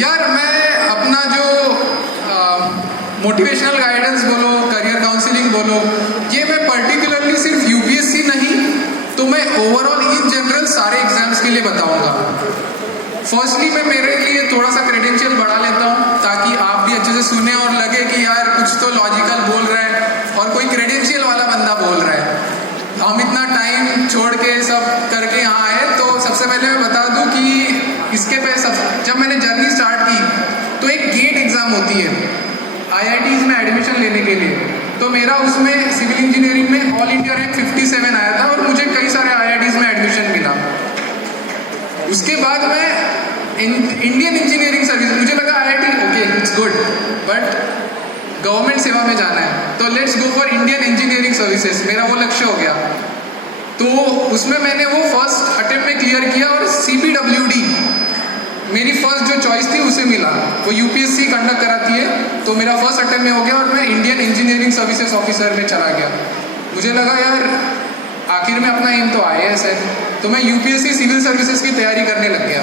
यार मैं अपना जो मोटिवेशनल गाइडेंस बोलो, करियर काउंसलिंग बोलो, ये मैं पर्टिकुलरली सिर्फ यूपीएससी नहीं तो मैं ओवरऑल इन जनरल सारे एग्जाम्स के लिए बताऊंगा। फर्स्टली मैं मेरे लिए थोड़ा सा क्रेडेंशियल बढ़ा लेता हूँ ताकि आप भी अच्छे से सुने और लगे कि यार कुछ तो लॉजिकल बोल रहा है और कोई क्रेडेंशियल वाला बंदा बोल रहा है। हम इतना टाइम छोड़ के सब करके यहाँ आए, तो सबसे पहले मैं बता दूँ कि इसके पे जब मैंने जर्नी स्टार्ट की तो एक गेट एग्ज़ाम होती है आईआईटीज़ में एडमिशन लेने के लिए। तो मेरा उसमें सिविल इंजीनियरिंग में ऑल इंडिया रैंक 57 आया था और मुझे कई सारे आईआईटीज़ में एडमिशन मिला। उसके बाद मैं इंडियन इंजीनियरिंग सर्विस, मुझे लगा IIT okay it's good but government सेवा में जाना है तो let's go for Indian engineering services, मेरा वो लक्ष्य हो गया। तो उसमें मैंने वो फर्स्ट अटेम्प्ट में क्लियर किया और सीपीडब्ल्यूडी मेरी फर्स्ट जो चॉइस थी उसे मिला। वो यूपीएससी कंडक्ट कराती है, तो मेरा फर्स्ट अटेम्प्ट में हो गया और मैं इंडियन इंजीनियरिंग सर्विसेज ऑफिसर में चला गया। मुझे लगा यार आखिर में अपना एम तो आईएएस है, तो मैं यूपीएससी सिविल सर्विसेज की तैयारी करने लग गया।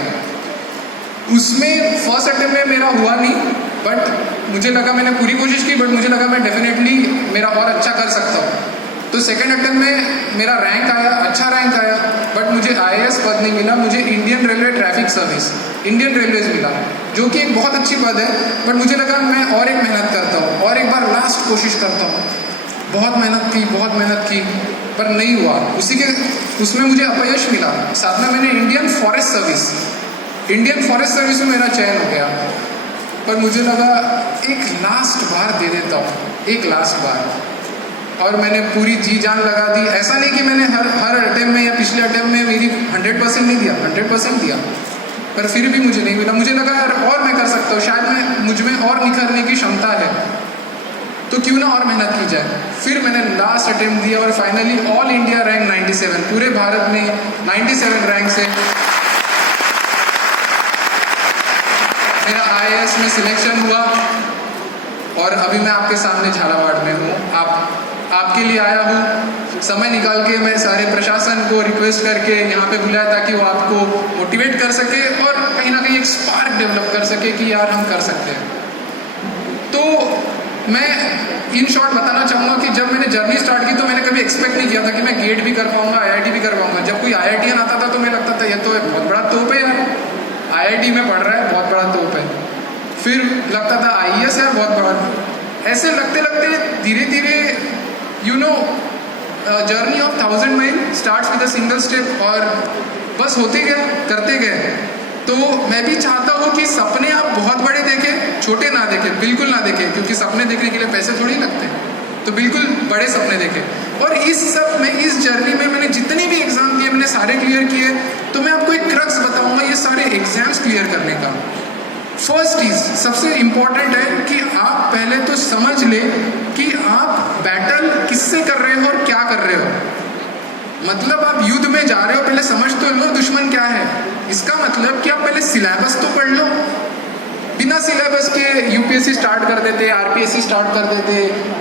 उसमें फर्स्ट अटेम्प्ट में मेरा हुआ नहीं, बट मुझे लगा मैंने पूरी कोशिश की, बट मुझे लगा मैं डेफिनेटली मेरा और अच्छा कर सकता हूँ। तो सेकंड अटेम्प्ट में मेरा रैंक आया, अच्छा रैंक आया, बट मुझे आईएएस पद नहीं मिला, मुझे Indian railway traffic service, Indian railways मिला, जो कि एक बहुत अच्छी पद है। बट मुझे लगा मैं और एक मेहनत करता हूँ और एक बार लास्ट कोशिश करता हूँ। बहुत मेहनत की पर नहीं हुआ। उसमें मुझे अपयश मिला। साथ में मैंने इंडियन फॉरेस्ट सर्विस में मेरा चयन हो गया, पर मुझे लगा एक लास्ट बार दे देता हूँ, एक लास्ट बार, और मैंने पूरी जी जान लगा दी। ऐसा नहीं कि मैंने हर अटेम्प्ट में या पिछले अटेम्प्ट में मेरी 100% नहीं दिया, 100% दिया, पर फिर भी मुझे नहीं मिला। मुझे लगा यार और मैं कर सकता हूँ, शायद मुझ में और निखरने की क्षमता है, तो क्यों ना और मेहनत की जाए। फिर मैंने लास्ट अटेम्प्ट दिया और फाइनली ऑल इंडिया रैंक 97, पूरे भारत में 97 रैंक से मेरा आईएएस में सिलेक्शन हुआ। और अभी मैं आपके सामने झालावाड़ में हूँ, आपके लिए आया हूँ। समय निकाल के मैं सारे प्रशासन को रिक्वेस्ट करके यहाँ पे बुलाया ताकि वो आपको मोटिवेट कर सके और कहीं ना कहीं एक स्पार्क डेवलप कर सके कि यार हम कर सकते हैं। तो मैं इन शॉर्ट बताना चाहूँगा कि जब मैंने जर्नी स्टार्ट की तो मैंने कभी एक्सपेक्ट नहीं किया था कि मैं गेट भी कर पाऊँगा, आईआईटी भी कर पाऊँगा। जब कोई आईआईटीएन आता था तो मैं लगता था ये तो बहुत बड़ा तोप है यार, आईआईटी में पढ़ रहा है, बहुत बड़ा तोप है। फिर लगता था आईएएस है, बहुत बड़ा। ऐसे लगते लगते धीरे धीरे journey of 1000 mile starts with a single step, और बस होते गए, करते गए। तो मैं भी चाहता हूँ कि सपने आप बहुत बड़े देखें, छोटे ना देखें, बिल्कुल ना देखें, क्योंकि सपने देखने के लिए पैसे थोड़ी लगते, तो बिल्कुल बड़े सपने देखें। और इस सब में, इस जर्नी में मैंने जितने भी एग्जाम दिए मैंने सारे क्लियर किए। तो मैं आपको एक क्रक्स बताऊंगा ये सारे एग्जाम्स क्लियर करने का। फर्स्ट चीज सबसे इंपॉर्टेंट है कि आप पहले तो समझ ले कि आप बैटल किससे कर रहे हो और क्या कर रहे हो। मतलब आप युद्ध में जा रहे हो, पहले समझ तो लो दुश्मन क्या है। इसका मतलब कि आप पहले सिलेबस तो पढ़ लो। बिना सिलेबस के यूपीएससी स्टार्ट कर देते, आरपीएससी स्टार्ट कर देते,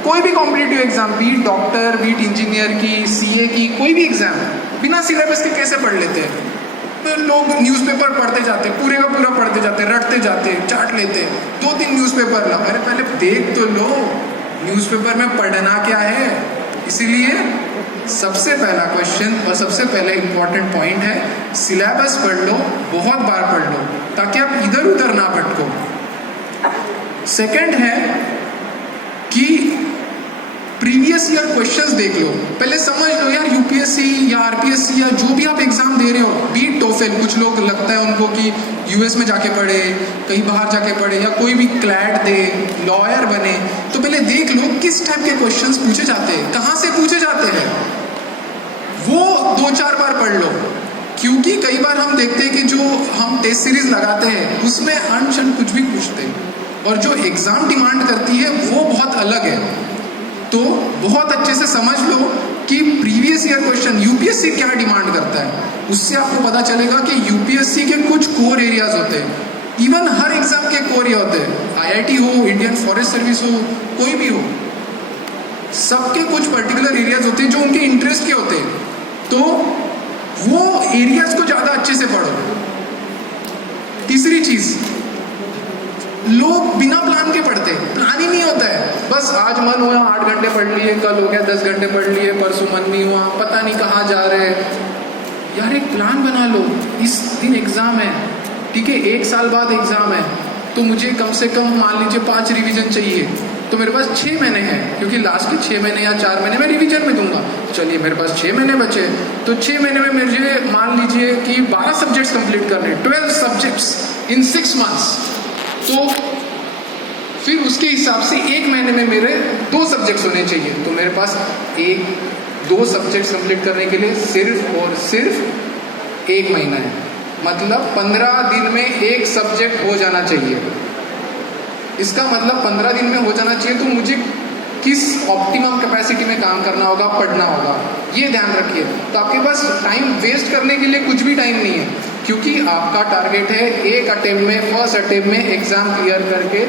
कोई भी कॉम्पिटिटिव एग्जाम, बीट डॉक्टर, बीट इंजीनियर की, सीए की, कोई भी एग्जाम बिना सिलेबस के कैसे पढ़ लेते हैं। तो लोग न्यूज़पेपर पढ़ते जाते, पूरे का पूरा पढ़ते जाते, रटते जाते, चाट लेते, 2-3 न्यूज़पेपर ला। अरे पहले देख तो लो न्यूज़पेपर में पढ़ना क्या है। इसीलिए सबसे पहला क्वेश्चन और सबसे पहले इंपॉर्टेंट पॉइंट है सिलेबस पढ़ लो, बहुत बार पढ़ लो ताकि आप इधर उधर ना भटको। सेकंड है कि प्रीवियस ईयर क्वेश्चंस देख लो, पहले समझ लो यार यूपीएससी या आरपीएससी या जो भी आप एग्जाम दे रहे हो, बीट टोफेल, कुछ लोग लगता है उनको कि यूएस में जाके पढ़े, कहीं बाहर जाके पढ़े, या कोई भी क्लैट दे, लॉयर बने, तो पहले देख लो किस टाइप के क्वेश्चंस पूछे जाते हैं, कहाँ से पूछे जाते हैं, वो 2-4 बार पढ़ लो। क्योंकि कई बार हम देखते हैं कि जो हम टेस्ट सीरीज लगाते हैं उसमें अनशन कुछ भी पूछते हैं, और जो एग्जाम डिमांड करती है वो बहुत अलग है। तो बहुत अच्छे से समझ लो कि प्रीवियस ईयर क्वेश्चन यूपीएससी क्या डिमांड करता है, उससे आपको पता चलेगा कि यूपीएससी के कुछ कोर एरियाज होते हैं। इवन हर एग्जाम के कोर एरिया होते हैं, आईआईटी हो, इंडियन फॉरेस्ट सर्विस हो, कोई भी हो, सबके कुछ पर्टिकुलर एरियाज होते हैं जो उनके इंटरेस्ट के होते हैं। तो वो एरियाज को ज़्यादा अच्छे से पढ़ो। तीसरी चीज, लोग बिना प्लान के पढ़ते, प्लान ही नहीं होता है, बस आज मन हुआ 8 घंटे पढ़ लिए, कल हो गया 10 घंटे पढ़ लिए, परसों मन नहीं हुआ, पता नहीं कहाँ जा रहे हैं। यार एक प्लान बना लो, इस दिन एग्जाम है, ठीक है, 1 साल बाद एग्जाम है, तो मुझे कम से कम मान लीजिए 5 रिवीजन चाहिए, तो मेरे पास 6 महीने हैं, क्योंकि लास्ट के 6 महीने या 4 महीने में रिवीजन में दूंगा। चलिए मेरे पास 6 महीने बचे, तो 6 महीने में मुझे मान लीजिए कि 12 सब्जेक्ट्स कंप्लीट करने, 12 सब्जेक्ट्स इन 6 मंथ्स। तो फिर उसके हिसाब से 1 महीने में मेरे 2 सब्जेक्ट्स होने चाहिए, तो मेरे पास 2 सब्जेक्ट्स कंप्लीट करने के लिए सिर्फ और सिर्फ 1 महीना है, मतलब 15 दिन में 1 सब्जेक्ट हो जाना चाहिए। इसका मतलब 15 दिन में हो जाना चाहिए, तो मुझे किस ऑप्टिमम कैपेसिटी में काम करना होगा, पढ़ना होगा, ये ध्यान रखिए। तो आपके पास टाइम वेस्ट करने के लिए कुछ भी टाइम नहीं है, क्योंकि आपका टारगेट है एक अटेम्प्ट में, फर्स्ट अटेम्प्ट में एग्जाम क्लियर करके